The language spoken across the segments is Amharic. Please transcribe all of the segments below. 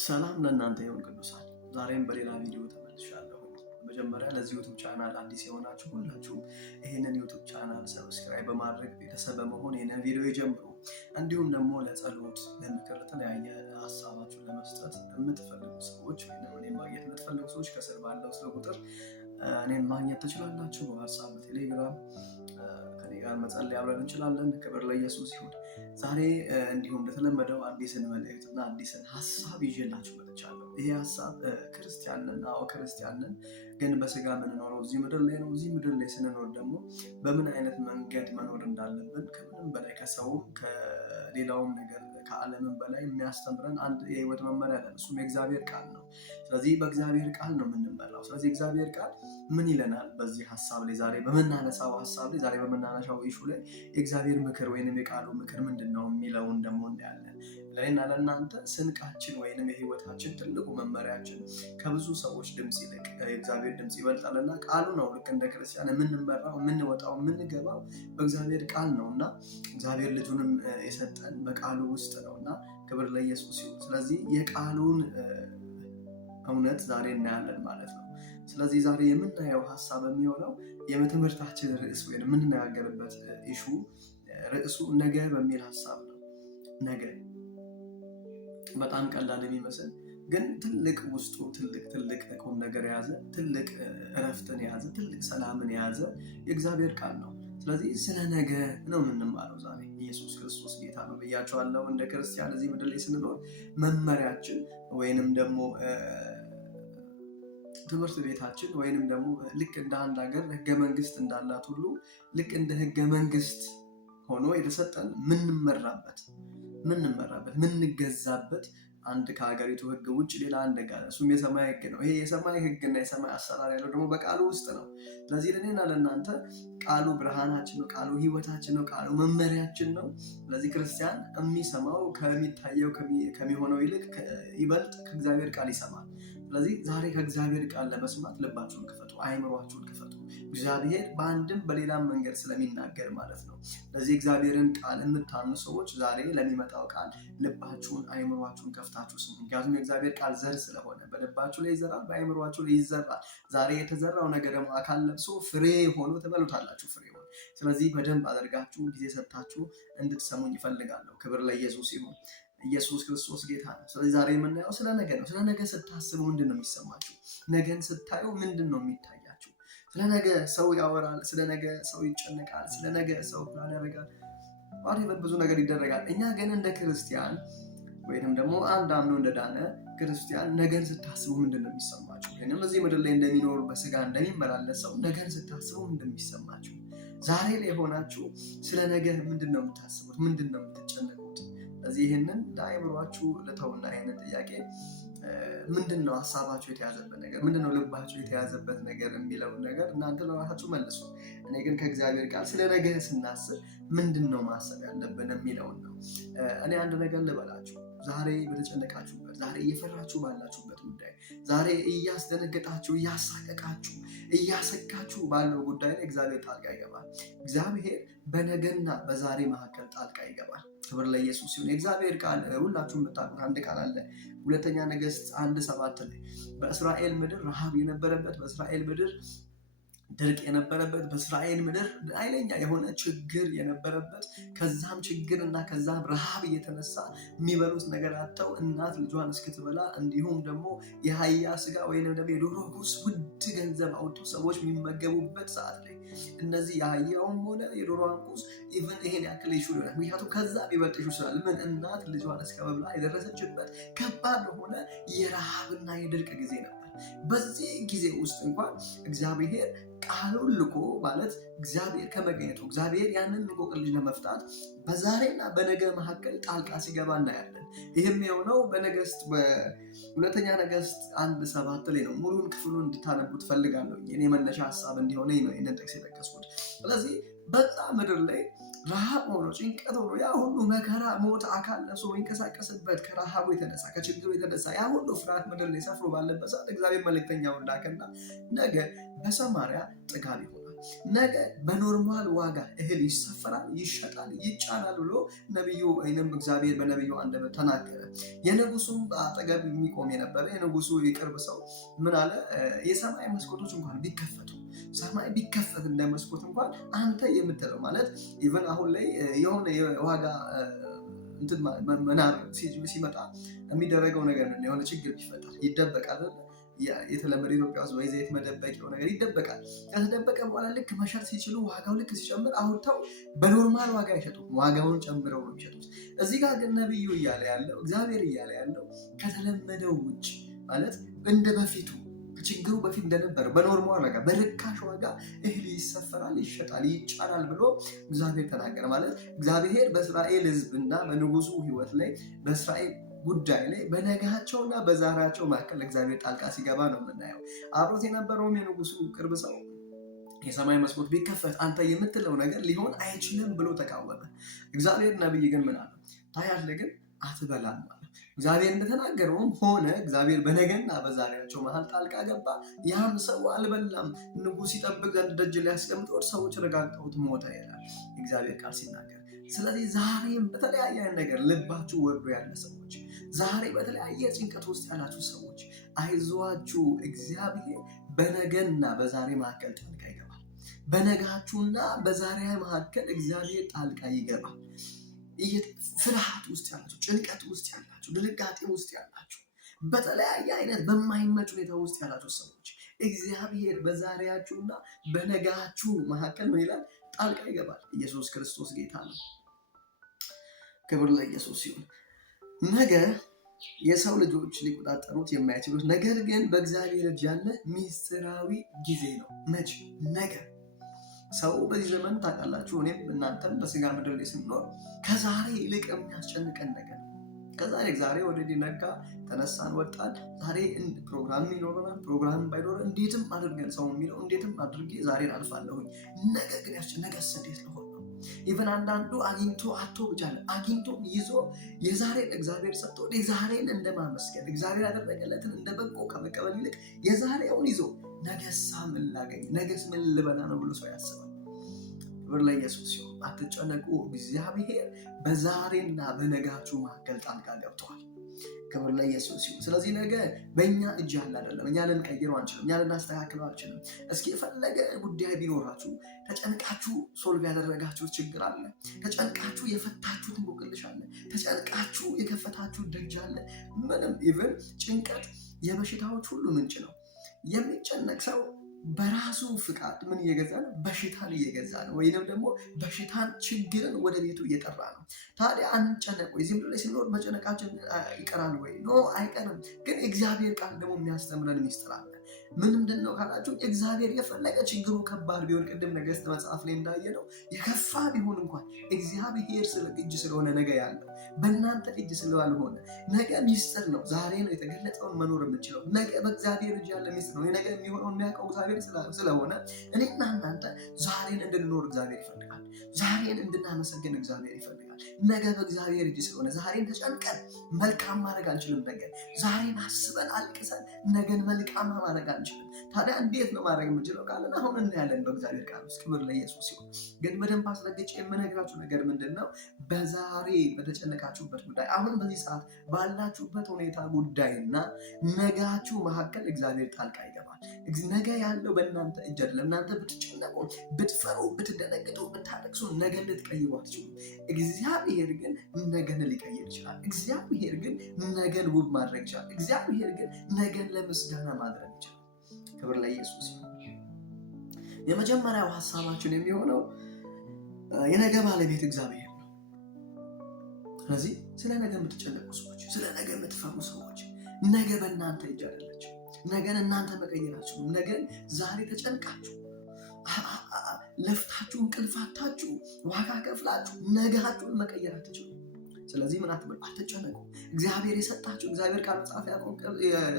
ሰላም ለእናንተ ይሁን ቅዱሳን። ዛሬም በሌላ ቪዲዮ ተመልሻለሁ። መጀመሪያ ለዚህ ዩቱብ ቻናል አዲስ የሆናችሁ ሁላችሁም ይህንን ዩቱብ ቻናል ሰብስክራይብ በማድረግ ቤተሰብ በመሆን ይህንን ቪዲዮ ይጀምሩ። እንዲሁም ደግሞ ለጸሎት፣ ለምክር፣ ለተለያየ ሀሳባችሁን ለመስጠት የምትፈልጉ ሰዎች ወይም እኔን ማግኘት የምትፈልጉ ሰዎች ከስር ባለው ስለ ቁጥር እኔን ማግኘት ትችላላችሁ። በዋትስአፕ፣ በቴሌግራም ከኔ ጋር መጸለይ አብረን እንችላለን። ክብር ለኢየሱስ ይሁን። ዛሬ እንዲሁም እንደተለመደው አዲስን መልእክት እና አዲስን ሀሳብ ይዤላችሁ መጥቻለሁ። ይሄ ሀሳብ ክርስቲያንን ክርስቲያንን ግን በስጋ የምንኖረው እዚህ ምድር ላይ ነው። እዚህ ምድር ላይ ስንኖር ደግሞ በምን አይነት መንገድ መኖር እንዳለብን ከምንም በላይ ከሰውም ከሌላውም ነገር ከዓለምም በላይ የሚያስተምረን አንድ የህይወት መመሪያ አለ። እሱም የእግዚአብሔር ቃል ነው። ስለዚህ በእግዚአብሔር ቃል ነው የምንመራው። ስለዚህ እግዚአብሔር ቃል ምን ይለናል? በዚህ ሀሳብ ላይ ዛሬ በምናነሳው ሀሳብ ላይ ዛሬ በምናነሳው ኢሹ ላይ የእግዚአብሔር ምክር ወይንም የቃሉ ምክር ምንድን ነው የሚለውን ደግሞ እናያለን። ለእኔና ለእናንተ ስንቃችን ወይንም የህይወታችን ትልቁ መመሪያችን ከብዙ ሰዎች ድምፅ ይልቅ የእግዚአብሔር ድምፅ ይበልጣልና ቃሉ ነው። ልክ እንደ ክርስቲያን የምንመራው የምንወጣው የምንገባው በእግዚአብሔር ቃል ነው እና እግዚአብሔር ልጁንም የሰጠን በቃሉ ውስጥ ነው እና ክብር ለኢየሱስ ይሁን። ስለዚህ የቃሉን እውነት ዛሬ እናያለን ማለት ነው። ስለዚህ ዛሬ የምናየው ሀሳብ የሚሆነው የትምህርታችን ርዕስ ወይም የምንነጋገርበት ኢሹ ርዕሱ ነገ በሚል ሀሳብ ነው። ነገ በጣም ቀላል የሚመስል ግን ትልቅ ውስጡ ትልቅ ቁም ነገር የያዘ ትልቅ እረፍትን የያዘ ትልቅ ሰላምን የያዘ የእግዚአብሔር ቃል ነው። ስለዚህ ስለ ነገ ነው የምንማረው ዛሬ። ኢየሱስ ክርስቶስ ጌታ ነው ብያቸዋለሁ። እንደ ክርስቲያን እዚህ ምድር ላይ ስንኖር መመሪያችን ወይንም ደግሞ ትምህርት ቤታችን ወይንም ደግሞ ልክ እንደ አንድ ሀገር ህገ መንግስት እንዳላት ሁሉ ልክ እንደ ህገ መንግስት ሆኖ የተሰጠን ምንመራበት ምንገዛበት አንድ ከሀገሪቱ ህግ ውጭ ሌላ አንድ ጋር እሱም የሰማይ ህግ ነው። ይሄ የሰማይ ህግና የሰማይ አሰራር ያለው ደግሞ በቃሉ ውስጥ ነው። ስለዚህ ለእኔና ለእናንተ ቃሉ ብርሃናችን ነው። ቃሉ ህይወታችን ነው። ቃሉ መመሪያችን ነው። ስለዚህ ክርስቲያን የሚሰማው ከሚታየው ከሚሆነው ይልቅ ይበልጥ ከእግዚአብሔር ቃል ይሰማል። ስለዚህ ዛሬ ከእግዚአብሔር ቃል ለመስማት ልባችሁን ክፈቱ፣ አይምሯችሁን ክፈቱ። እግዚአብሔር በአንድም በሌላም መንገድ ስለሚናገር ማለት ነው። ለዚህ እግዚአብሔርን ቃል የምታምኑ ሰዎች ዛሬ ለሚመጣው ቃል ልባችሁን አይምሯችሁን ከፍታችሁ ስሙ። ምክንያቱም የእግዚአብሔር ቃል ዘር ስለሆነ በልባችሁ ላይ ይዘራል፣ በአይምሯችሁ ላይ ይዘራል። ዛሬ የተዘራው ነገር ደግሞ አካል ለብሶ ፍሬ ሆኖ ትበሉታላችሁ። ፍሬውን ስለዚህ በደንብ አድርጋችሁ ጊዜ ሰጥታችሁ እንድትሰሙኝ ይፈልጋለሁ። ክብር ለኢየሱስ ይሁን። ኢየሱስ ክርስቶስ ጌታ ነው። ስለዚህ ዛሬ የምናየው ስለ ነገ ነው። ስለ ነገ ስታስቡ ምንድን ነው የሚሰማችሁ? ነገን ስታዩ ምንድን ነው የሚታያችሁ? ስለ ነገ ሰው ያወራል፣ ስለ ነገ ሰው ይጨነቃል፣ ስለ ነገ ሰው ፕላን ያደርጋል፣ ብዙ ነገር ይደረጋል። እኛ ግን እንደ ክርስቲያን ወይንም ደግሞ አንድ አምኖ እንደዳነ ክርስቲያን ነገን ስታስቡ ምንድን ነው የሚሰማችሁ? ወይንም እዚህ ምድር ላይ እንደሚኖሩ በስጋ እንደሚመላለስ ሰው ነገን ስታስቡ ምንድን ነው የሚሰማችሁ? ዛሬ ላይ ሆናችሁ ስለ ነገ ምንድን ነው የምታስቡት? ምንድን ነው የምትጨነቁት? ስለዚህ ይህንን ለአይምሯችሁ ልተውና ይህንን ጥያቄ ምንድን ነው ሀሳባችሁ የተያዘበት ነገር፣ ምንድን ነው ልባችሁ የተያዘበት ነገር የሚለውን ነገር እናንተ ለራሳችሁ መልሱ። እኔ ግን ከእግዚአብሔር ቃል ስለ ነገ ስናስብ ምንድን ነው ማሰብ ያለብን የሚለውን ነው። እኔ አንድ ነገር ልበላችሁ። ዛሬ በተጨነቃችሁበት፣ ዛሬ እየፈራችሁ ባላችሁበት ጉዳይ፣ ዛሬ እያስደነገጣችሁ እያሳቀቃችሁ እያሰጋችሁ ባለው ጉዳይ ላይ እግዚአብሔር ጣልቃ ይገባል። እግዚአብሔር በነገና በዛሬ መካከል ጣልቃ ይገባል። ክብር ለኢየሱስ ሲሆን የእግዚአብሔር ቃል ሁላችሁም የምታውቁት አንድ ቃል አለ። ሁለተኛ ነገሥት 1:7 ላይ በእስራኤል ምድር ረሃብ የነበረበት፣ በእስራኤል ምድር ድርቅ የነበረበት፣ በእስራኤል ምድር ኃይለኛ የሆነ ችግር የነበረበት፣ ከዛም ችግር እና ከዛም ረሃብ እየተነሳ የሚበሉት ነገር አጥተው እናት ልጇን እስክትበላ እንዲሁም ደግሞ የአህያ ስጋ ወይንም ደግሞ የዶሮ ኩስ ውድ ገንዘብ አውጥተው ሰዎች የሚመገቡበት ሰዓት ላይ እነዚህ የአህያውም ሆነ የዶሮ ኩስ ኢቨን ይሄን ያክል ይሹ ይሆናል። ምክንያቱም ከዛ ቢበልጥ ይሹ ስላል ምን እናት ልጇን እስከመብላ የደረሰችበት ከባድ የሆነ የረሃብና የድርቅ ጊዜ ነበር። በዚህ ጊዜ ውስጥ እንኳን እግዚአብሔር ቃሉን ልኮ ማለት እግዚአብሔር ከመገኘቱ እግዚአብሔር ያንን እንቆቅልሽ ለመፍታት በዛሬና በነገ መካከል ጣልቃ ሲገባ እናያለን። ይህም የሆነው በሁለተኛ ነገሥት 1:7 ላይ ነው። ሙሉን ክፍሉን እንድታነቡ ትፈልጋለሁ። የኔ መነሻ ሀሳብ እንዲሆነ ነው ይህንን ጥቅስ የጠቀስኩት። ስለዚህ በዛ ምድር ላይ ረሃብ ሆኖ ጭንቀት ሆኖ ያ ሁሉ መከራ ሞት አካል ለብሶ የሚንቀሳቀስበት ከረሃቡ የተነሳ ከችግሩ የተነሳ ያ ሁሉ ፍርሃት ምድር ላይ ሰፍሮ ባለበት ሰዓት እግዚአብሔር መልእክተኛውን ላከና ነገ በሰማርያ ጥጋብ ይሆናል፣ ነገ በኖርማል ዋጋ እህል ይሰፈራል፣ ይሸጣል፣ ይጫናል ብሎ ነቢዩ ወይንም እግዚአብሔር በነቢዩ አንደበት ተናገረ። የንጉሱም አጠገብ የሚቆም የነበረ የንጉሱ የቅርብ ሰው ምን አለ? የሰማይ መስኮቶች እንኳን ቢከፈቱ ሰማይ ቢከፈት እንደ መስኮት እንኳን አንተ የምትለው ማለት ኢቨን አሁን ላይ የሆነ የዋጋ መናር ሲመጣ የሚደረገው ነገር ነው። የሆነ ችግር ቢፈጠር ይደበቃል። የተለመደ ኢትዮጵያ ውስጥ ወይ ዘይት መደበቂያው ነገር ይደበቃል። ከተደበቀ በኋላ ልክ መሸጥ ሲችሉ ዋጋው ልክ ሲጨምር አውጥተው በኖርማል ዋጋ አይሸጡም፣ ዋጋውን ጨምረው ነው የሚሸጡት። እዚህ ጋር ግን ነብዩ እያለ ያለው እግዚአብሔር እያለ ያለው ከተለመደው ውጭ ማለት እንደ በፊቱ ከችግሩ በፊት እንደነበረው በኖርማል ዋጋ በርካሽ ዋጋ እህል ይሰፈራል፣ ይሸጣል፣ ይጫናል ብሎ እግዚአብሔር ተናገረ። ማለት እግዚአብሔር በእስራኤል ሕዝብና በንጉሱ ሕይወት ላይ በእስራኤል ጉዳይ ላይ በነጋቸውና በዛሬያቸው መካከል እግዚአብሔር ጣልቃ ሲገባ ነው የምናየው። አብሮት የነበረውም የንጉሱ ቅርብ ሰው የሰማይ መስኮት ቢከፈት አንተ የምትለው ነገር ሊሆን አይችልም ብሎ ተቃወመ። እግዚአብሔር ነብይ ግን ምን አለ? ታያለህ ግን አትበላም አለ። እግዚአብሔር እንደተናገረውም ሆነ። እግዚአብሔር በነገና በዛሬያቸው መሀል ጣልቃ ገባ። ያም ሰው አልበላም። ንጉሥ ይጠብቅ ዘንድ ደጅ ላይ ያስቀምጦት ሰዎች ረጋግጠውት ሞተ ይላል እግዚአብሔር ቃል ሲናገር። ስለዚህ ዛሬም በተለያየ ነገር ልባችሁ ወርዶ ያለ ሰዎች፣ ዛሬ በተለያየ ጭንቀት ውስጥ ያላችሁ ሰዎች አይዟችሁ፣ እግዚአብሔር በነገና በዛሬ መካከል ጣልቃ ይገባል። በነጋችሁና በዛሬ መካከል እግዚአብሔር ጣልቃ ይገባል። ፍርሃት ውስጥ ያላችሁ፣ ጭንቀት ውስጥ ያላችሁ፣ ድንጋጤ ውስጥ ያላችሁ፣ በተለያየ አይነት በማይመች ሁኔታ ውስጥ ያላችሁ ሰዎች እግዚአብሔር በዛሬያችሁና በነጋችሁ መካከል ምን ይላል? ጣልቃ ይገባል። ኢየሱስ ክርስቶስ ጌታ ነው። ክብር ለኢየሱስ ሲሆን ነገ የሰው ልጆች ሊቆጣጠሩት የማይችሉት ነገር ግን በእግዚአብሔር እጅ ያለ ሚስጥራዊ ጊዜ ነው። መቼ? ነገ። ሰው በዚህ ዘመን ታውቃላችሁ፣ እኔም እናንተም በስጋ ምድር ላይ ስንኖር ከዛሬ ይልቅ የሚያስጨንቀን ነገር ከዛሬ ዛሬ ወደ ነጋ ተነሳን ወጣን፣ ዛሬ ፕሮግራም ይኖረናል። ፕሮግራም ባይኖረ እንዴትም አድርገን ሰው የሚለው እንዴትም አድርጌ ዛሬን አልፋለሁኝ። ነገ ግን ነገስ እንዴት ለሆነ ነው። ኢቨን አንዳንዱ አግኝቶ አቶ ብቻ አግኝቶም ይዞ የዛሬን እግዚአብሔር ሰጥቶ የዛሬን እንደማመስገን እግዚአብሔር ያደረገለትን እንደ በጎ ከመቀበል ይልቅ የዛሬውን ይዞ ነገሳ ምን ላገኝ፣ ነገስ ምን ልበላ ነው ብሎ ሰው ያስባል። ክብር ለኢየሱስ ሲሆን አትጨነቁ፣ እግዚአብሔር በዛሬና በነጋችሁ መካከል ጣልቃ ገብተዋል። ክብር ለኢየሱስ ሲሆን ስለዚህ ነገ በእኛ እጅ ያለ አይደለም። እኛ ልንቀይረው አንችልም፣ እኛ ልናስተካክለው አንችልም። እስኪ የፈለገ ጉዳይ ቢኖራችሁ ተጨንቃችሁ ሶልቭ ያደረጋችሁት ችግር አለ፣ ተጨንቃችሁ የፈታችሁት እንቆቅልሽ አለ፣ ተጨንቃችሁ የከፈታችሁት ደጅ አለ። ምንም ኢቨን ጭንቀት የበሽታዎች ሁሉ ምንጭ ነው። የሚጨነቅ ሰው በራሱ ፍቃድ ምን እየገዛ ነው? በሽታን እየገዛ ነው፣ ወይንም ደግሞ በሽታን ችግርን ወደ ቤቱ እየጠራ ነው። ታዲያ አንጨነቅ ወይ? ዝም ብለን ስንኖር መጨነቃችን ይቀራል ወይ? ኖ አይቀርም። ግን እግዚአብሔር ቃል ደግሞ የሚያስተምረን ሚስጥር አለ። ምንድን ነው ካላችሁ፣ እግዚአብሔር የፈለገ ችግሩ ከባድ ቢሆን ቅድም ነገሥት መጽሐፍ ላይ እንዳየነው የከፋ ቢሆን እንኳን እግዚአብሔር እጅ ስለሆነ ነገ ያለው በእናንተ እጅ ስላልሆነ ነገ ሚስጥር ነው። ዛሬ ነው የተገለጸውን መኖር የምንችለው። ነገ በእግዚአብሔር እጅ ያለ ሚስጥር ነው። ነገ የሚሆነው የሚያውቀው እግዚአብሔር ስለሆነ እኔና እናንተ ዛሬን እንድንኖር እግዚአብሔር ይፈልጋል። ዛሬን እንድናመሰግን እግዚአብሔር ይፈልጋል። ነገ በእግዚአብሔር እጅ ስለሆነ ዛሬን ተጨንቀን መልካም ማድረግ አንችልም። ነገር ዛሬን አስበን አልቅሰን ነገን መልካም ማድረግ አንችልም። ታዲያ እንዴት ነው ማድረግ የምንችለው ካለን አሁን እናያለን በእግዚአብሔር ቃል ውስጥ። ክብር ለኢየሱስ ሲሆን ግን በደንብ አስረግጬ የምነግራችሁ ነገር ምንድን ነው? በዛሬ በተጨነቃችሁበት ጉዳይ፣ አሁን በዚህ ሰዓት ባላችሁበት ሁኔታ ጉዳይና ነጋችሁ መካከል እግዚአብሔር ጣልቃ ይገባል። ነገ ያለው በእናንተ እጅ አይደለም። እናንተ ብትጨነቁ፣ ብትፈሩ፣ ብትደነግጡ፣ ብታለቅሱ ነገ ልትቀይሩ አትችሉም። እግዚአብሔር ግን ነገን ሊቀይር ይችላል። እግዚአብሔር ግን ነገን ውብ ማድረግ ይችላል። እግዚአብሔር ግን ነገን ለምስጋና ማድረግ ይችላል። ክብር ለኢየሱስ። የመጀመሪያው ሀሳባችን የሚሆነው የነገ ባለቤት እግዚአብሔር ነው። ስለዚህ ስለ ነገ የምትጨነቁ ሰዎች፣ ስለ ነገ የምትፈሩ ሰዎች ነገ በእናንተ እጅ አይደለችም። ነገን እናንተ መቀየራችሁ፣ ነገን ዛሬ ተጨንቃችሁ ለፍታችሁ እንቅልፋታችሁ ዋጋ ከፍላችሁ ነጋችሁን መቀየር አትችሉም። ስለዚህ ምን አትበሉ፣ አትጨነቁ። እግዚአብሔር የሰጣችሁ እግዚአብሔር ቃል መጽሐፍ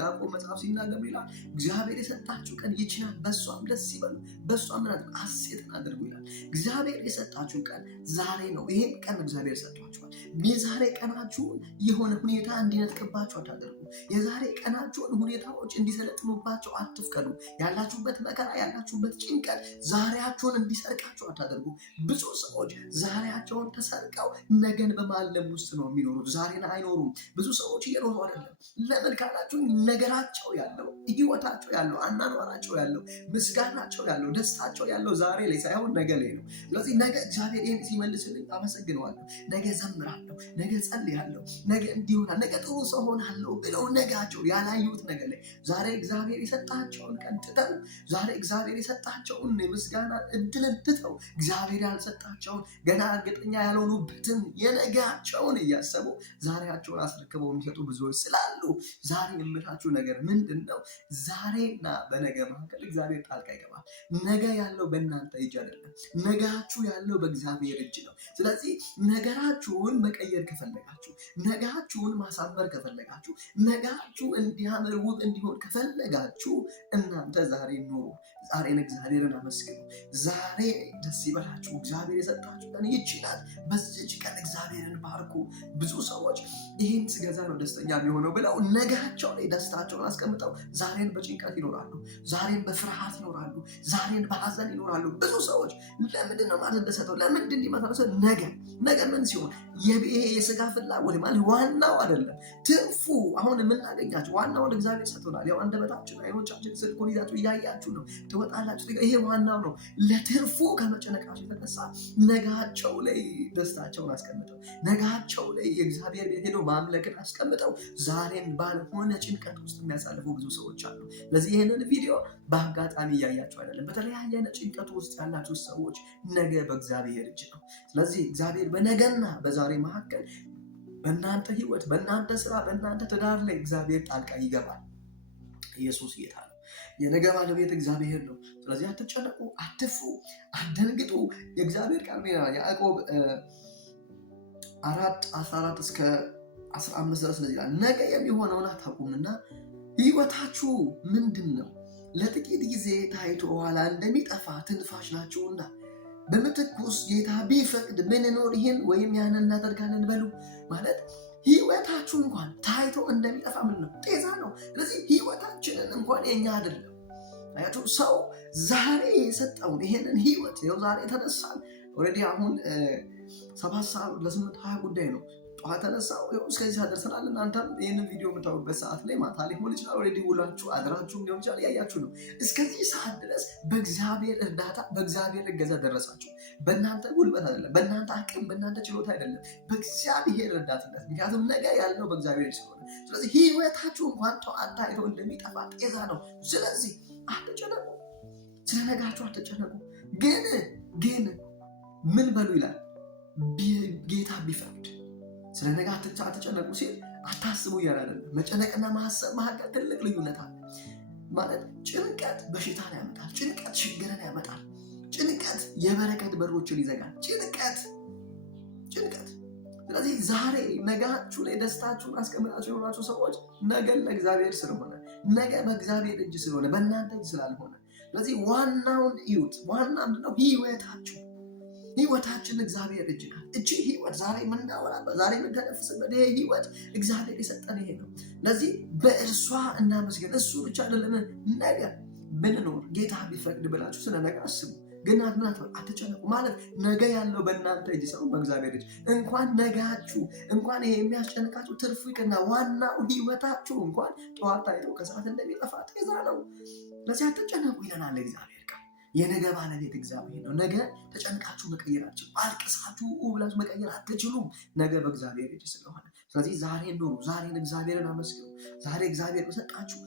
ያዕቆብ መጽሐፍ ሲናገር ይላል እግዚአብሔር የሰጣችሁ ቀን ይህች ናት፣ በእሷም ደስ ይበሉ፣ በእሷም ምን አድርጉ፣ ሐሴትን አድርጉ ይላል። እግዚአብሔር የሰጣችሁ ቀን ዛሬ ነው። ይሄን ቀን እግዚአብሔር ሰጥቷችኋል። የዛሬ ቀናችሁን የሆነ ሁኔታ እንዲነጥቅባችሁ አታደርጉ። የዛሬ ቀናችሁን ሁኔታዎች እንዲሰለጥኑባቸው አትፍቀዱ። ያላችሁበት መከራ፣ ያላችሁበት ጭንቀት ዛሬያችሁን እንዲሰርቃችሁ አታደርጉ። ብዙ ሰዎች ዛሬያቸውን ተሰርቀው ነገን በማለም ውስጥ ነው የሚኖሩት። ዛሬን አይኖሩም። ብዙ ሰዎች እየኖሩ አይደለም። ለምን ካላችሁ ነገራቸው ያለው፣ ህይወታቸው ያለው፣ አናኗራቸው ያለው፣ ምስጋናቸው ያለው፣ ደስታቸው ያለው ዛሬ ላይ ሳይሆን ነገ ላይ ነው። ስለዚህ ነገ እግዚአብሔር ይህን ሲመልስልኝ አመሰግነዋለሁ፣ ነገ ዘምራለሁ፣ ነገ ጸልያለሁ፣ ነገ እንዲሆናል፣ ነገ ጥሩ ሰው ሆናለሁ ብለው ነገራቸው ያላዩት ነገር ላይ ዛሬ እግዚአብሔር የሰጣቸውን ቀን ትተው፣ ዛሬ እግዚአብሔር የሰጣቸውን የምስጋና እድልን ትተው፣ እግዚአብሔር ያልሰጣቸውን ገና እርግጠኛ ያልሆኑበትን የነጋቸውን እያሰቡ ዛሬያቸውን አስረክበው የሚሰጡ ብዙዎች ስላሉ ዛሬ የምላችሁ ነገር ምንድን ነው? ዛሬና በነገ መካከል እግዚአብሔር ጣልቃ ይገባል። ነገ ያለው በእናንተ እጅ አይደለም። ነጋችሁ ያለው በእግዚአብሔር እጅ ነው። ስለዚህ ነገራችሁን መቀየር ከፈለጋችሁ፣ ነጋችሁን ማሳመር ከፈለጋችሁ፣ ነጋችሁ እንዲያምር ውብ እንዲሆን ከፈለጋችሁ እናንተ ዛሬ ኑሩ። ዛሬን እግዚአብሔርን አመስግኑ። ዛሬ ደስ ይበላችሁ። እግዚአብሔር የሰጣችሁ ቀን ይህች ናት። በዚች ቀን እግዚአብሔርን ባርኩ። ብዙ ሰዎች ይህን ስገዛ ነው ደስተኛ የሚሆነው ብለው ነጋቸው ላይ ደስታቸውን አስቀምጠው ዛሬን በጭንቀት ይኖራሉ። ዛሬን በፍርሃት ይኖራሉ። ዛሬን በሐዘን ይኖራሉ። ብዙ ሰዎች ለምንድን ነው ማለት እንደሰጠው ለምንድን እንዲመጣ ነገ ምን ሲሆን ይሄ የስጋ ፍላጎት ማለት ዋናው አይደለም። ትርፉ አሁን የምናገኛቸው ዋናውን እግዚአብሔር ሰጥቶናል። ያው አንደበታችን፣ አይኖቻችን ስልኩን ይዛችሁ እያያችሁ ነው ትወጣላችሁ። ይሄ ዋናው ነው። ለትርፉ ከመጨነቃቸው የተነሳ ነጋቸው ላይ ደስታቸውን አስቀምጠው፣ ነጋቸው ላይ የእግዚአብሔር ቤት ሄደው ማምለክን አስቀምጠው ዛሬን ባልሆነ ጭንቀት ውስጥ የሚያሳልፉ ብዙ ሰዎች አሉ። ለዚህ ይህንን ቪዲዮ በአጋጣሚ እያያችሁ አይደለም። በተለያየ ጭንቀት ውስጥ ያላችሁ ሰዎች ነገ በእግዚአብሔር እጅ ነው። ስለዚህ እግዚአብሔር በነገና በዛሬ መካከል በእናንተ ህይወት፣ በእናንተ ስራ፣ በእናንተ ትዳር ላይ እግዚአብሔር ጣልቃ ይገባል። ኢየሱስ ጌታ ነው። የነገ ባለቤት እግዚአብሔር ነው። ስለዚህ አትጨነቁ፣ አትፍሩ፣ አትደንግጡ። የእግዚአብሔር ቃል ያዕቆብ 4:14 እስከ 15 ድረስ እንደዚህ ይላል፣ ነገ የሚሆነውን አታውቁምና ህይወታችሁ ምንድን ነው? ለጥቂት ጊዜ ታይቶ ኋላ እንደሚጠፋ ትንፋሽ ናችሁና፣ በምትኩስ ጌታ ቢፈቅድ ብንኖር ይህን ወይም ያንን እናደርጋለን በሉ። ማለት ህይወታችሁ እንኳን ታይቶ እንደሚጠፋ ምን ነው? ጤዛ ነው። ስለዚህ ህይወታችንን እንኳን የኛ አይደለም። አያችሁ፣ ሰው ዛሬ የሰጠውን ይሄንን ህይወት ይኸው ዛሬ ተነሳን። ኦልሬዲ አሁን 7 ሰዓት ለ8:20 ጉዳይ ነው። ጠዋት ተነሳው እስከዚህ ሰዓት ደርሰናል። እናንተም ይህንን ቪዲዮ የምታዩበት ሰዓት ላይ ማታ ሊሆን ይችላል። ኦልሬዲ ውላችሁ አድራችሁም ሊሆን ይችላል። ያያችሁ ነው። እስከዚህ ሰዓት ድረስ በእግዚአብሔር እርዳታ፣ በእግዚአብሔር እገዛ ደረሳችሁ። በእናንተ ጉልበት አይደለም፣ በእናንተ አቅም፣ በእናንተ ችሎታ አይደለም፣ በእግዚአብሔር እርዳትነት። ምክንያቱም ነገ ያለው በእግዚአብሔር ስለሆነ፣ ስለዚህ ህይወታችሁ እንኳን ጠዋት ታይቶ እንደሚጠፋ ጤዛ ነው። ስለዚህ አትጨነቁ፣ ስለ ነጋችሁ አትጨነቁ። ግን ምን በሉ ይላል ጌታ ቢፈቅድ። ስለ ነገ አትጨነቁ ሲል አታስቡ እያለ አይደለም። መጨነቅና ማሰብ መካከል ትልቅ ልዩነት አለ። ማለት ጭንቀት በሽታን ያመጣል። ጭንቀት ችግርን ያመጣል። ጭንቀት የበረከት በሮችን ይዘጋል። ጭንቀት። ስለዚህ ዛሬ ነጋችሁ ላይ ደስታችሁን አስቀምጣችሁ የሆናችሁ ሰዎች ነገን ለእግዚአብሔር ስለሆነ፣ ነገ በእግዚአብሔር እጅ ስለሆነ፣ በእናንተ እጅ ስላልሆነ፣ ስለዚህ ዋናውን እዩት። ዋና ምንድነው? ህይወታችን እግዚአብሔር እጅ ናት። እቺ ህይወት ዛሬ የምናወራበት፣ ዛሬ የምንተነፍስበት ይሄ ህይወት እግዚአብሔር የሰጠን ይሄ ነው። ለዚህ በእርሷ እናመስገን። እሱ ብቻ አይደለም፣ ነገ ብንኖር ጌታ ቢፈቅድ ብላችሁ ስለ ነገ አስቡ። ግን አትጨነቁ። ማለት ነገ ያለው በእናንተ እጅ ሳይሆን በእግዚአብሔር እጅ። እንኳን ነጋችሁ እንኳን ይሄ የሚያስጨንቃችሁ ትርፉ ይቅርና ዋናው ህይወታችሁ እንኳን ጠዋት ታይቶ ከሰዓት እንደሚጠፋ ጤዛ ነው። ለዚህ አትጨነቁ ይለናል እግዚአብሔር። የነገ ባለቤት እግዚአብሔር ነው። ነገ ተጨንቃችሁ መቀየር አትችሉም። አልቅሳችሁ ብላችሁ መቀየር አትችሉም። ነገ በእግዚአብሔር እጅ ስለሆነ፣ ስለዚህ ዛሬ ኑሩ። ዛሬን እግዚአብሔርን አመስግኑ። ዛሬ እግዚአብሔር ስለሰጣችሁ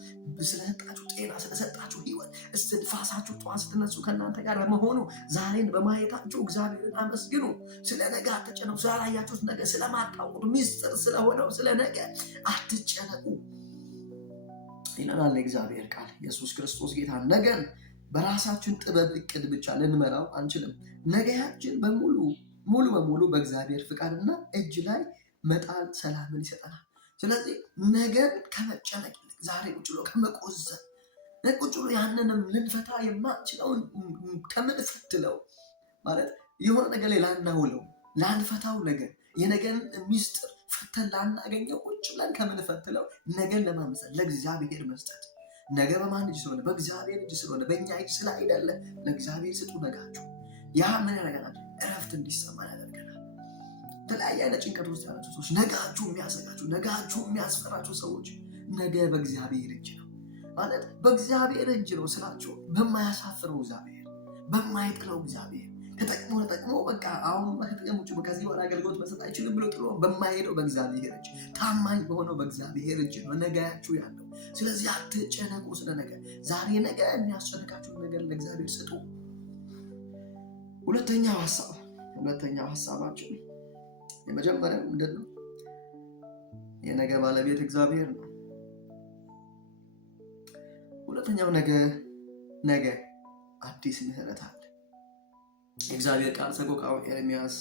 ጤና፣ ስለሰጣችሁ ህይወት፣ እስትንፋሳችሁ ጠዋት ስትነሱ ከእናንተ ጋር በመሆኑ ዛሬን በማየታችሁ እግዚአብሔርን አመስግኑ። ስለ ነገ አትጨነቁ። ስላላያችሁት ነገ፣ ስለማታውቁት ሚስጥር ስለሆነው ስለ ነገ አትጨነቁ ይለናል እግዚአብሔር ቃል። ኢየሱስ ክርስቶስ ጌታ። ነገን በራሳችን ጥበብ እቅድ ብቻ ልንመራው አንችልም። ነገያችን ሙሉ በሙሉ በእግዚአብሔር ፍቃድና እጅ ላይ መጣል ሰላምን ይሰጠናል። ስለዚህ ነገን ከመጨነቅ ይልቅ ዛሬ ቁጭ ብሎ ከመቆዘን ቁጭ ብሎ ያንንም ልንፈታ የማንችለውን ከምንፈትለው ማለት የሆነ ነገር ላይ ላናውለው ላንፈታው ነገር የነገን ሚስጥር ፈተን ላናገኘው ቁጭ ብለን ከምንፈትለው ነገን ለማምሰል ለእግዚአብሔር መስጠት። ነገ በማን እጅ ስለሆነ? በእግዚአብሔር እጅ ስለሆነ፣ በእኛ እጅ ስላይደለ ለእግዚአብሔር ስጡ ነጋችሁ። ያ ምን ያደርገናል? እረፍት እንዲሰማን ያደርገናል። የተለያየ አይነት ጭንቀት ውስጥ ያላችሁ ሰዎች፣ ነጋችሁ የሚያሰጋችሁ፣ ነጋችሁ የሚያስፈራችሁ ሰዎች ነገ በእግዚአብሔር እጅ ነው ማለት በእግዚአብሔር እጅ ነው ስላችሁ በማያሳፍረው እግዚአብሔር፣ በማይጥለው እግዚአብሔር ተጠቅሞ በቃ አሁን ከጥቅም ውጭ ከዚህ በኋላ አገልግሎት መስጠት አይችልም ብሎ ጥሎ በማይሄደው በእግዚአብሔር እጅ፣ ታማኝ በሆነው በእግዚአብሔር እጅ ነው ነጋያችሁ ያለው። ስለዚህ አትጨነቁ ስለ ነገ። ዛሬ ነገ የሚያስጨንቃችሁን ነገር ለእግዚአብሔር ስጡ። ሁለተኛው ሀሳባችን የመጀመሪያው ምንድን ነው? የነገ ባለቤት እግዚአብሔር ነው። ሁለተኛው ነገ አዲስ ምህረት አለ። የእግዚአብሔር ቃል ሰቆቃወ ኤርምያስ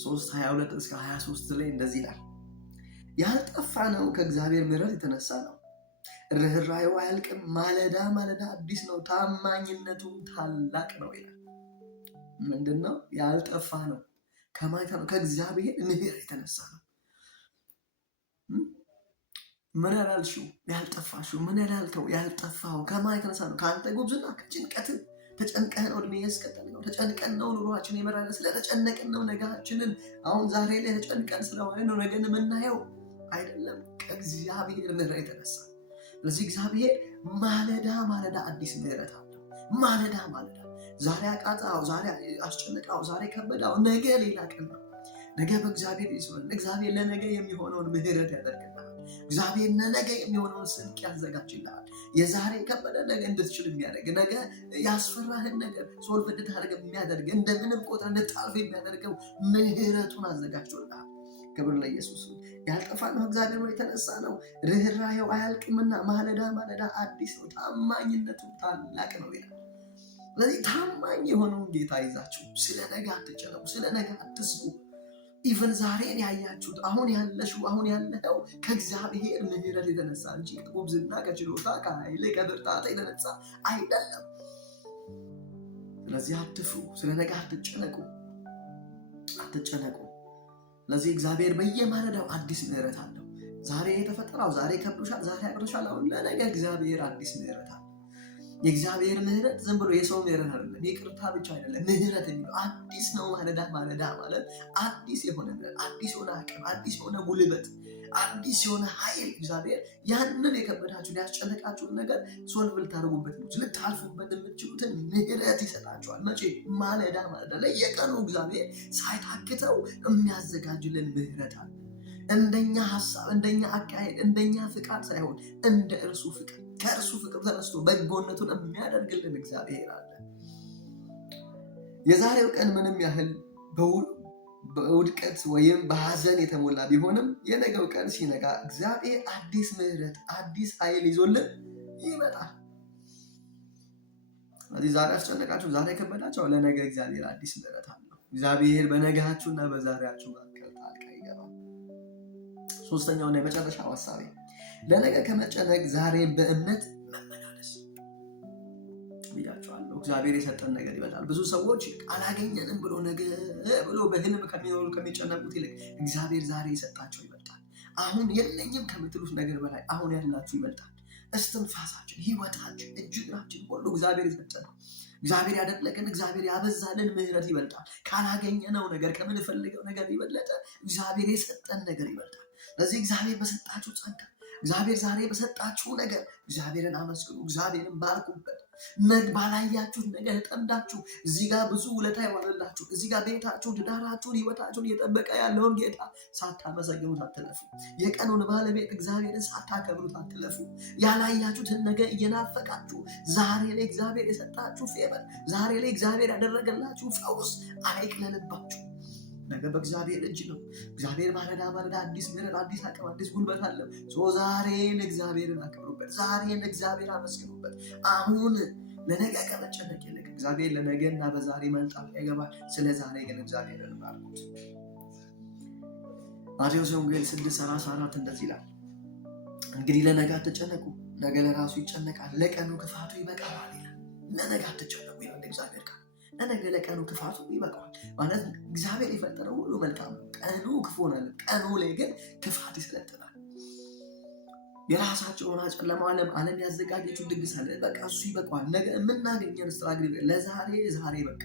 3:22-23 ላይ እንደዚህ ይላል፣ ያልጠፋ ነው ከእግዚአብሔር ምህረት የተነሳ ነው፣ ርኅራኄው አያልቅም፣ ማለዳ ማለዳ አዲስ ነው፣ ታማኝነቱም ታላቅ ነው ይላል። ምንድን ነው? ያልጠፋ ነው ከማለት ነው ከእግዚአብሔር ምህረት የተነሳ ነው። ምን ያላልሽው? ያልጠፋሽው ምን ያላልከው? ያልጠፋው ከማን የተነሳ ነው? ከአንተ ጉብዝና ከጭንቀት ተጨንቀህ ነው እድሜ ያስቀጠልነው። ተጨንቀን ነው ኑሯችን የመራነ ስለተጨነቅን ነው ነጋችንን አሁን ዛሬ ላይ ተጨንቀን ስለሆነ ነው ነገን የምናየው አይደለም። ከእግዚአብሔር ምህረት የተነሳ ስለዚህ እግዚአብሔር ማለዳ ማለዳ አዲስ ምህረት አለው። ማለዳ ዛሬ አቃጣው፣ ዛሬ አስጨነቃው፣ ዛሬ ከበዳው፣ ነገ ሌላ ቀን ነው። ነገ በእግዚአብሔር ይስሆን። እግዚአብሔር ለነገ የሚሆነውን ምህረት ያደርግልሃል። እግዚአብሔር ለነገ የሚሆነውን ስንቅ ያዘጋጅልሃል። የዛሬ ከበደ ነገ እንድትችል የሚያደርግ ነገ ያስፈራህን ነገር ሶልቭ እንድታደርግ የሚያደርግ እንደምንም ቆጥረህ እንድታልፍ የሚያደርገው ምህረቱን አዘጋጅቶልሃል። ክብር ለኢየሱስ። ያልጠፋ ነው እግዚአብሔር የተነሳ ነው፣ ርኅራኄው አያልቅምና ማለዳ ማለዳ አዲስ ነው፣ ታማኝነቱ ታላቅ ነው ይላል። ስለዚህ ታማኝ የሆነውን ጌታ ይዛችሁ ስለ ነገ አትጨነቁ፣ ስለ ነገ አትስቡ። ኢቨን ዛሬን ያያችሁት አሁን ያለሽው አሁን ያለው ከእግዚአብሔር ምህረት የተነሳ እንጂ ከጉብዝና ከችሎታ ከኃይል ከብርታት የተነሳ አይደለም። ስለዚህ አትፍሩ፣ ስለ ነገ አትጨነቁ። ስለዚህ እግዚአብሔር በየማለዳው አዲስ ምህረት አለው። ዛሬ የተፈጠረው ዛሬ ከብዶሻል፣ ዛሬ አቅዶሻል፣ አሁን ለነገ እግዚአብሔር አዲስ ምህረት አለው። የእግዚአብሔር ምህረት ዝም ብሎ የሰው ምህረት አይደለም፣ ይቅርታ ብቻ አይደለም። ምህረት የሚለው አዲስ ነው። ማለዳ ማለት አዲስ የሆነ ምህረት፣ አዲስ የሆነ አቅም፣ አዲስ የሆነ ጉልበት፣ አዲስ የሆነ ኃይል እግዚአብሔር ያንን የከበዳችሁን ያስጨነቃችሁን ነገር ሶልቭ ልታደርጉበት ልታልፉበት የምትችሉትን ምህረት ይሰጣችኋል። መቼ? ማለዳ ለየቀኑ እግዚአብሔር ሳይታክተው የሚያዘጋጅልን ምህረት አለ። እንደኛ ሀሳብ፣ እንደኛ አካሄድ፣ እንደኛ ፍቃድ ሳይሆን እንደ እርሱ ፍቅር ከእርሱ ፍቅር ተነስቶ በጎነቱን የሚያደርግልን እግዚአብሔር አለ። የዛሬው ቀን ምንም ያህል በውድቀት ወይም በሐዘን የተሞላ ቢሆንም የነገው ቀን ሲነጋ እግዚአብሔር አዲስ ምህረት፣ አዲስ ኃይል ይዞልን ይመጣል። ስለዚህ ዛሬ አስጨነቃችሁ፣ ዛሬ ከበዳችሁ፣ ለነገ እግዚአብሔር አዲስ ምህረት አለው። እግዚአብሔር በነጋችሁና በዛሬያችሁ መካከል ጣልቃ ይገባል። ሶስተኛውና የመጨረሻው ሀሳቤ ለነገ ከመጨነቅ ዛሬ በእምነት መመላለስ ብያቸዋለሁ። እግዚአብሔር የሰጠን ነገር ይበልጣል። ብዙ ሰዎች አላገኘንም ብሎ ነገ ብሎ በህልም ከሚኖሩ ከሚጨነቁት ይልቅ እግዚአብሔር ዛሬ የሰጣቸው ይበልጣል። አሁን የለኝም ከምትሉት ነገር በላይ አሁን ያላችሁ ይበልጣል። እስትንፋሳችን፣ ህይወታችን፣ እጅግራችን ሁሉ እግዚአብሔር የሰጠን ነው። እግዚአብሔር ያደለቀን፣ እግዚአብሔር ያበዛልን ምህረት ይበልጣል። ካላገኘነው ነገር ከምንፈልገው ነገር ይበለጠ እግዚአብሔር የሰጠን ነገር ይበልጣል። ስለዚህ እግዚአብሔር በሰጣችሁ ጸጋ፣ እግዚአብሔር ዛሬ በሰጣችሁ ነገር እግዚአብሔርን አመስግኑ፣ እግዚአብሔርን ባርኩበት። ባላያችሁት ነገር ተጠምዳችሁ እዚህ ጋር ብዙ ውለታ ይዋልላችሁ፣ እዚህ ጋር ቤታችሁን፣ ትዳራችሁን፣ ህይወታችሁን እየጠበቀ ያለውን ጌታ ሳታመሰግኑት አትለፉ። የቀኑን ባለቤት እግዚአብሔርን ሳታከብሩት አትለፉ። ያላያችሁትን ነገር እየናፈቃችሁ ዛሬ ላይ እግዚአብሔር የሰጣችሁ ፌቨር፣ ዛሬ ላይ እግዚአብሔር ያደረገላችሁ ፈውስ አይቅለልባችሁ። ነገ በእግዚአብሔር እጅ ነው። እግዚአብሔር ማለዳ አዲስ ምህረት፣ አዲስ አቅም፣ አዲስ ጉልበት አለው። ዛሬን እግዚአብሔርን አክብሩበት፣ ዛሬን እግዚአብሔር አመስግኑበት። አሁን ለነገ ከመጨነቅ ይልቅ እግዚአብሔር ለነገና በዛሬ መልጣት ያገባል። ስለ ዛሬ ግን እግዚአብሔርን ባርኩት። ማቴዎስ ወንጌል 6:34 እንደዚህ ይላል፣ እንግዲህ ለነገ አትጨነቁ፣ ነገ ለራሱ ይጨነቃል፣ ለቀኑ ክፋቱ ይበቃዋል ይላል። ለነገ አትጨነቁ ይላል እግዚአብሔር ቃል። ለቀኑ ክፋቱ ይበቃዋል ማለት እግዚአብሔር የፈጠረው ሁሉ መልካም ነው። ቀኑ ክፉ ነው፣ ቀኑ ላይ ግን ክፋት ይሰለጥናል። የራሳቸው ሆና ጨለማው ዓለም ያዘጋጀችው ድግስ አለ። በቃ እሱ ይበቃዋል። ነገ የምናገኘን ስትራግል ዛሬ በቃ።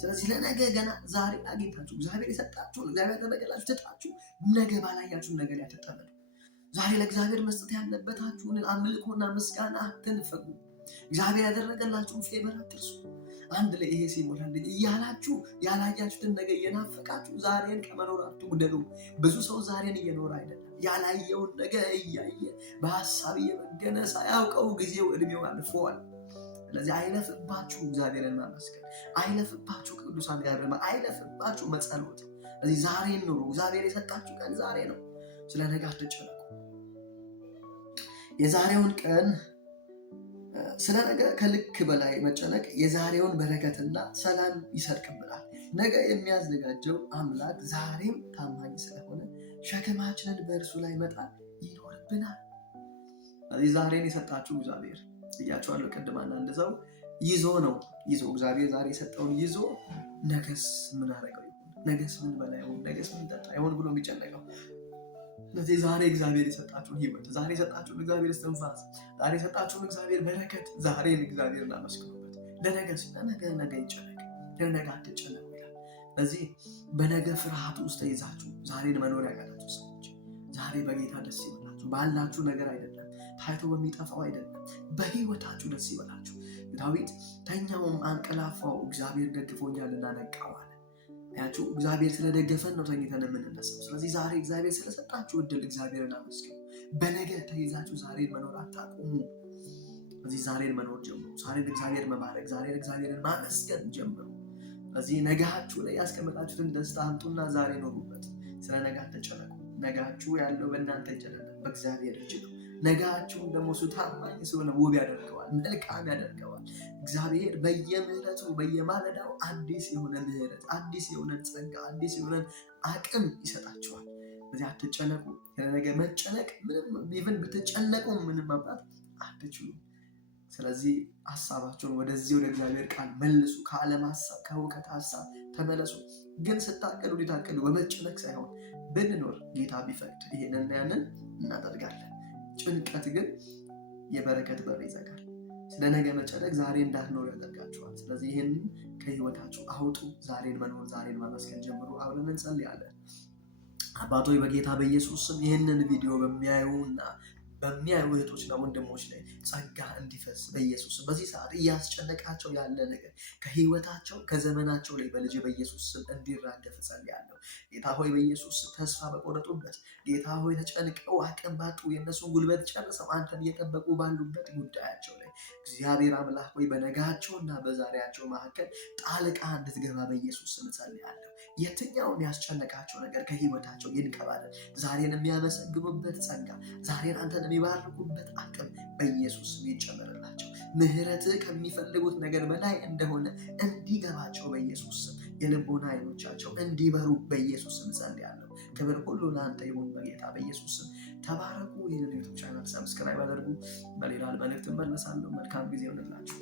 ስለዚህ ለነገ ገና ዛሬ አግኝታችሁ እግዚአብሔር የሰጣችሁ እግዚአብሔር ተበቀላችሁ ትጣችሁ ነገ ባላያችሁ ነገር ያተጠመዱ። ዛሬ ለእግዚአብሔር መስጠት ያለበታችሁን አምልኮና ምስጋና አትንፈጉ። እግዚአብሔር ያደረገላችሁን ፌቨር አትርሱ። አንድ ላይ ይሄ ሲሞላልኝ እያላችሁ ያላያችሁትን ነገ እየናፈቃችሁ ዛሬን ከመኖር አትጉደሉ። ብዙ ሰው ዛሬን እየኖረ አይደለም፣ ያላየውን ነገ እያየ በሀሳብ እየመገነ ሳያውቀው ጊዜው እድሜው አልፈዋል። ስለዚህ አይለፍባችሁ እግዚአብሔርን ማመስገን፣ አይለፍባችሁ ቅዱሳን ጋር አይለፍባችሁ መጸሎት። ስለዚህ ዛሬን ኑሩ። እግዚአብሔር የሰጣችሁ ቀን ዛሬ ነው። ስለ ነገ አትጨነቁ። የዛሬውን ቀን ስለ ነገ ከልክ በላይ መጨነቅ የዛሬውን በረከትና ሰላም ይሰርቅብናል። ነገ የሚያዘጋጀው አምላክ ዛሬም ታማኝ ስለሆነ ሸክማችንን በእርሱ ላይ መጣል ይኖርብናል። ስለዚህ ዛሬን የሰጣችሁ እግዚአብሔር እያቸዋለሁ። ቅድም አንድ ሰው ይዞ እግዚአብሔር ዛሬ የሰጠውን ይዞ ነገስ ምን አደረገው ይሆን፣ ነገስ ምን በላ ይሆን፣ ነገስ ምን ጠጣ ይሆን ብሎ የሚጨነቀው። ስለዚህ ዛሬ እግዚአብሔር የሰጣችሁን ህይወት፣ ዛሬ የሰጣችሁን እግዚአብሔር እስትንፋስ፣ ዛሬ የሰጣችሁን እግዚአብሔር በረከት ዛሬን እግዚአብሔርን አመስግኑበት። ለነገስ ነገ ይጨነቅ፣ ለነገ አትጨነቁ ይላል። ስለዚህ በነገ ፍርሃት ውስጥ ተይዛችሁ ዛሬን መኖር ያቃታችሁ ሰዎች ዛሬ በጌታ ደስ ይበላችሁ። ባላችሁ ነገር አይደለም፣ ታይቶ በሚጠፋው አይደለም፣ በህይወታችሁ ደስ ይበላችሁ። ዳዊት ተኛውም አንቀላፋው እግዚአብሔር ደግፎኛልና ነቃው አለ። ያችሁ እግዚአብሔር ስለደገፈን ነው ተኝተን የምንነሳው። ስለዚህ ዛሬ እግዚአብሔር ስለሰጣችሁ እድል እግዚአብሔርን አመስግኑ። በነገ ተይዛችሁ ዛሬን መኖር አታቁሙ። ስለዚህ ዛሬን መኖር ጀምሩ። ዛሬን እግዚአብሔር መባረክ፣ ዛሬን እግዚአብሔርን ማመስገን ጀምሩ። ስለዚህ ነጋችሁ ላይ ያስቀመጣችሁትን ደስታ አምጡና ዛሬ ኖሩበት። ስለ ነጋ ተጨነቁ። ነጋችሁ ያለው በእናንተ እጅ አይደለም፣ በእግዚአብሔር እጅ ነው። ነጋችሁን ደግሞ እሱ ታማኝ ስለሆነ ውብ ያደርገዋል፣ መልካም ያደርገዋል። እግዚአብሔር በየምህረቱ በየማለዳው አዲስ የሆነ ምህረት፣ አዲስ የሆነ ጸጋ፣ አዲስ የሆነ አቅም ይሰጣችኋል። ስለዚህ አትጨነቁ። ስለነገ መጨነቅ ምንም ብትጨነቁ ምንም ማምጣት አትችሉም። ስለዚህ ሀሳባቸውን ወደ እግዚአብሔር ቃል መልሱ። ከዓለም ሀሳብ ከእውቀት ሀሳብ ተመለሱ። ግን ስታቀዱ ሊታቀዱ በመጨነቅ ሳይሆን ብንኖር ጌታ ቢፈቅድ ይሄንን ያንን እናደርጋለን። ጭንቀት ግን የበረከት በር ይዘጋል። ስለ ነገ መጨነቅ ዛሬ እንዳትኖሩ ያደርጋችኋል። ስለዚህ ይህንን ከህይወታችሁ አውጡ። ዛሬን መኖር፣ ዛሬን ማመስገን ጀምሩ። አብረን እንጸልያለን። አባቶች በጌታ በኢየሱስ ስም ይህንን ቪዲዮ በሚያዩ እህቶችና ወንድሞች ላይ ጸጋ እንዲፈስ በኢየሱስ ስም በዚህ ሰዓት እያስጨነቃቸው ያለ ነገር ከህይወታቸው ከዘመናቸው ላይ በልጅ በኢየሱስ ስም እንዲራገፍ ጸልያለሁ። ጌታ ሆይ በኢየሱስ ስም ተስፋ በቆረጡበት፣ ጌታ ሆይ ተጨንቀው አቅም ባጡ፣ የእነሱን ጉልበት ጨርሰው አንተን እየጠበቁ ባሉበት ጉዳያቸው ላይ እግዚአብሔር አምላክ ሆይ በነጋቸውና በዛሬያቸው መካከል ጣልቃ እንድትገባ በኢየሱስ ስም ጸልያለሁ። የትኛውን ያስጨነቃቸው ነገር ከህይወታቸው ይንከባለል። ዛሬን የሚያመሰግኑበት ጸጋ፣ ዛሬን አንተን የሚባርኩበት አቅም በኢየሱስ ስም ይጨመርላቸው። ምህረትህ ከሚፈልጉት ነገር በላይ እንደሆነ እንዲገባቸው በኢየሱስ ስም የልቦና አይኖቻቸው እንዲበሩ በኢየሱስ ስም ጸልያለሁ። ክብር ሁሉ ለአንተ ይሁን በጌታ በኢየሱስ ስም። ተባረኩ። ይህንን ዩቱብ ቻናል ሰብስክራይብ አድርጉ። በሌላ መልእክት እመለሳለሁ። መልካም ጊዜ ይሆንላችሁ።